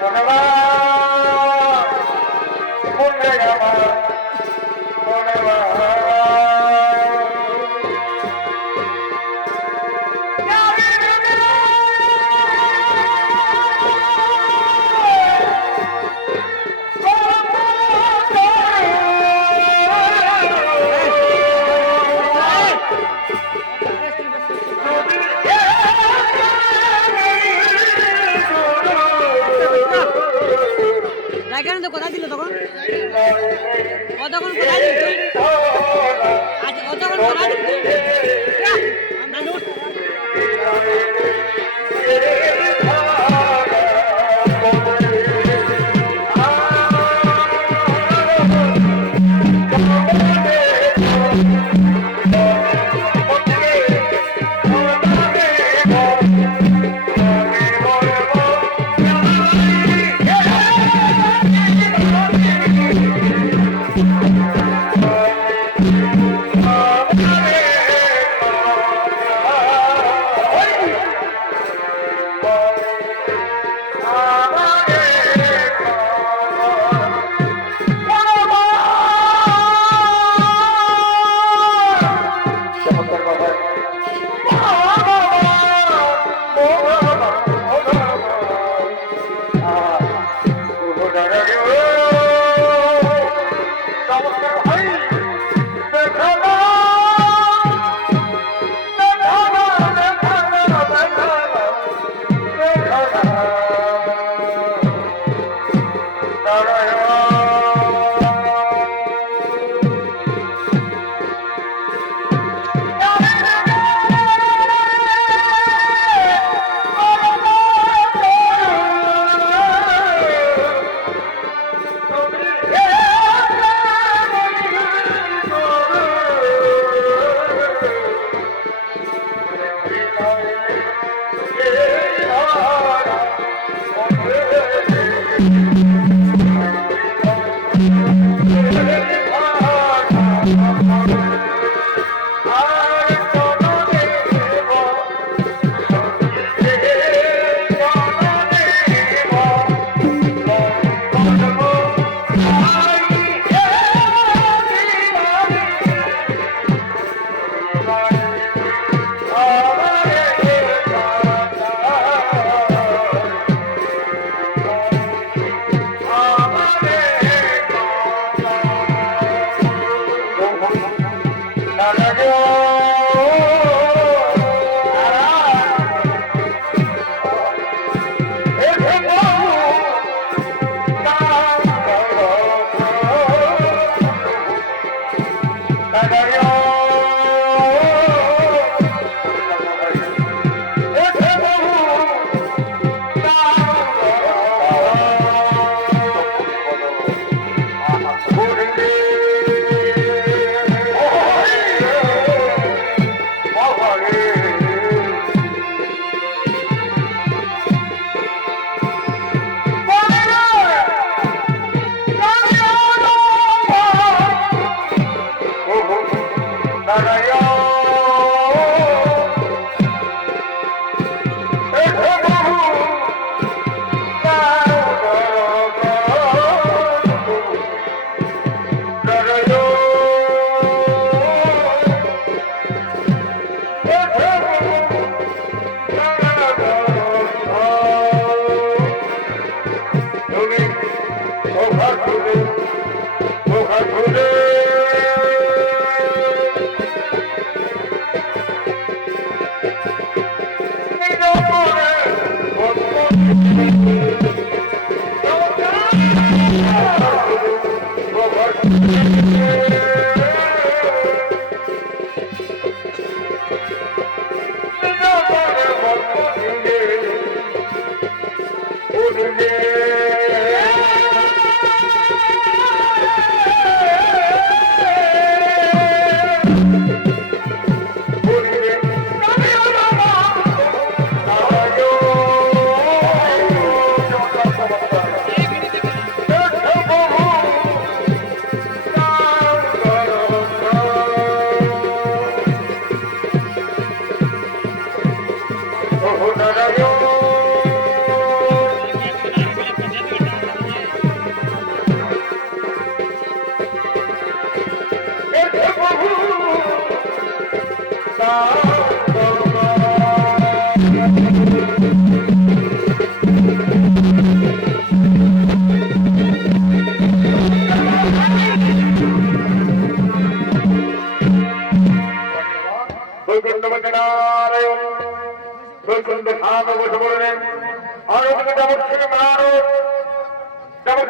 কথা দিল তখন কতক্ষণ কোথায় দিল আজ কতক্ষণ কোথায় দিল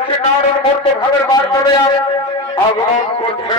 করছে নারদ মূর্ত ভাবের বার্তাবে আগমন করছে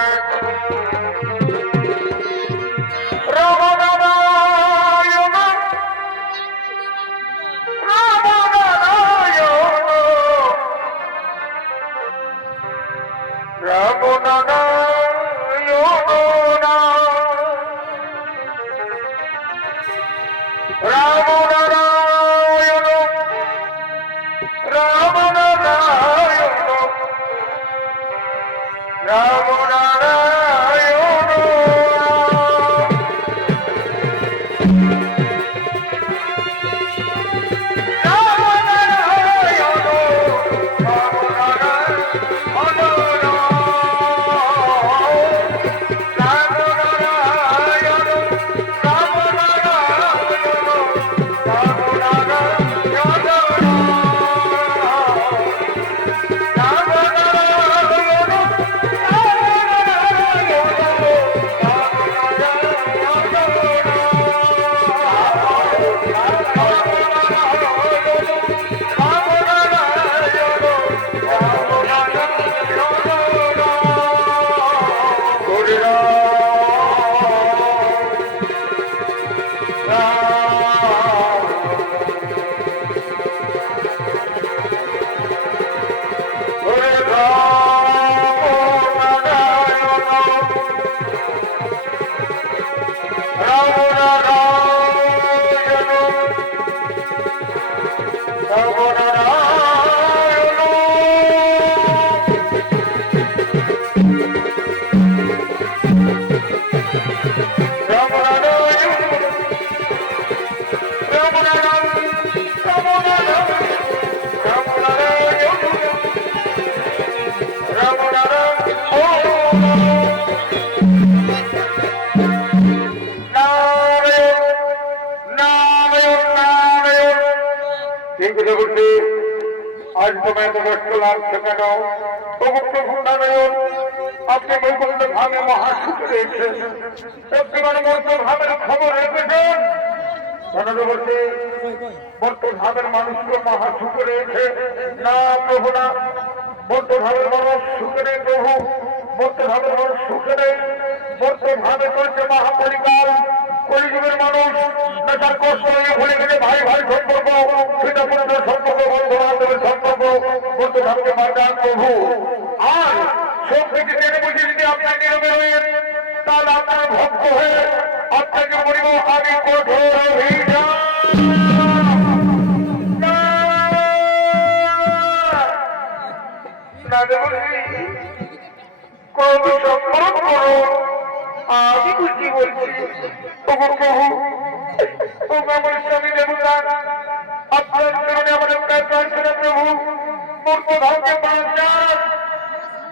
आज तो मैं तो रसगुल्ला सेकंड तो गुप्त भूना नयन आपके बलबंद भागे महाशुक्र देखे सबके बारे मर्तन भागे खबर রেখেছেন ধন্যবাদে মর্তন ভাগের মানুষকে महाशुक्र দেखे না প্রভু না মর্তন ভাগের মানুষ সুখে প্রভু মর্তন ভাগের মানুষ সুখে মর্তন ভাগে চলছে মহাপরিকাল কলিযুগের মানুষ নেশার কষ্ট নিয়ে ভুলে গেলে ভাই ভাই সম্পর্ক পিতা পুত্রের সম্পর্ক বন্ধু বান্ধবের সম্পর্ক বন্ধু ভাবকে মার্গান প্রভু আর সব থেকে জেনে বুঝে যদি আপনার নিয়মে রয়েন তাহলে আপনার ভক্ত হয়ে আপনাকে বলিব আমি কঠোর অভিযান কবি সম্পর্ক করুন আমি বুঝি বলছি প্রভু আমার স্বামী দেবতা আপনার কারণে আমাদের প্রাণ ছিল প্রভু মূর্তধামকে বাঁচান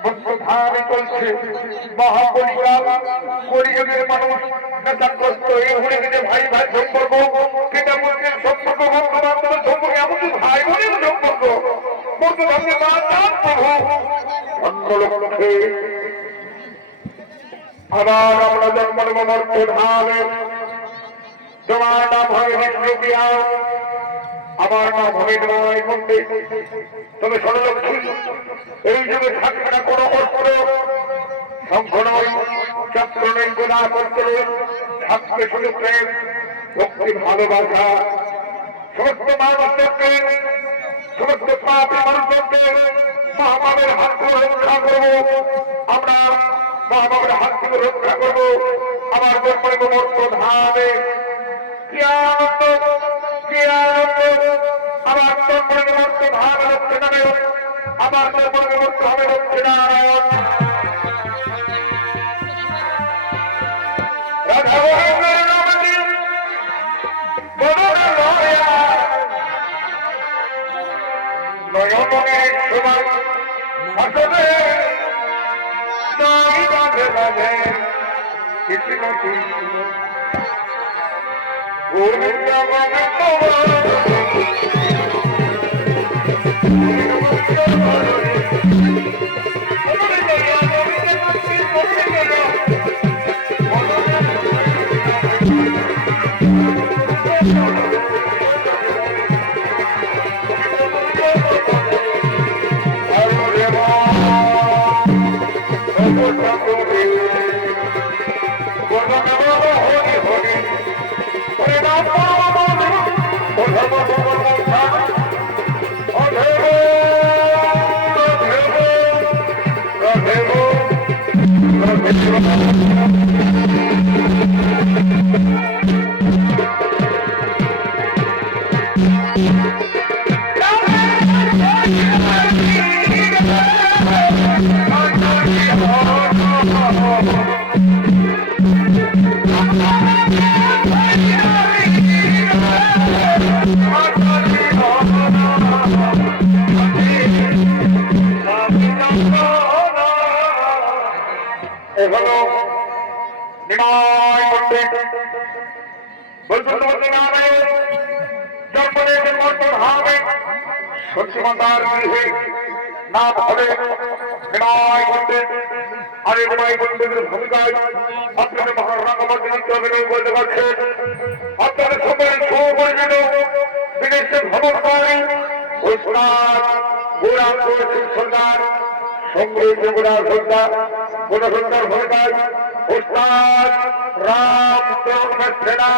মূর্তধামে চলছে মহাপরিকাল কলিযুগের মানুষ নেশাগ্রস্ত এই ভুলে গেছে ভাই ভাই সম্পর্ক পিতা পুত্রের সম্পর্ক বন্ধু বান্ধবের সম্পর্ক এমনকি ভাই বোনের সম্পর্ক মূর্তধামকে বাঁচান প্রভু অন্য লক্ষ্যে আবার আমরা জন্ম নেব মর্তধামে তোমার নাম হবে বিষ্ণুপ্রিয়া আমার নাম হবে নয় মন্ত্রী তবে ষড়লক্ষ্মী এই যুগে থাকবে না কোনো অস্ত্র শঙ্খ নয় চক্র নেই গোলা মন্ত্র থাকবে শুধু প্রেম ভক্তি ভালোবাসা সমস্ত মানুষকে সমস্ত পাপী মানুষকে মহামাবের হাত থেকে রক্ষা করবো আমরা মহামাবের হাত থেকে রক্ষা করবো আমার জন্ম নেব মর্তধামে কি আনন্দ আমার জন্ম নেব মর্তধামে রক্ষে নামে আমার জন্ম নেব মর্তধামে রক্ষে নারায়ণ রাধা গোবিন্দের নাম দিন বদনা লয়া নয়নের সময় আসবে নয় বাঁধে বাঁধে কৃষ্ণ কৃষ্ণ গোবিন্দ এখনো নিমাই পণ্ডিত বৈকুণ্ঠপতি নামে জন্ম নিয়েছেন বর্তমান হামে সত্যিমাতার গৃহে নাম হবে নিমাই পণ্ডিত। আর এই নিমাই পণ্ডিতের ভূমিকায় আপনাদের মহারাঙ্গমত নৃত্য অভিনয় করতে পারছেন আপনাদের সকলের সুপরিচিত বিদেশের ভ্রমণকারী ওস্তাদ গৌরাঙ্গ সিং সরকার সংগীত গোড়ার সন্ধ্যা গোড়াসন্ধ্যার ভূমিকায় ওস্তাদ রাম সেনা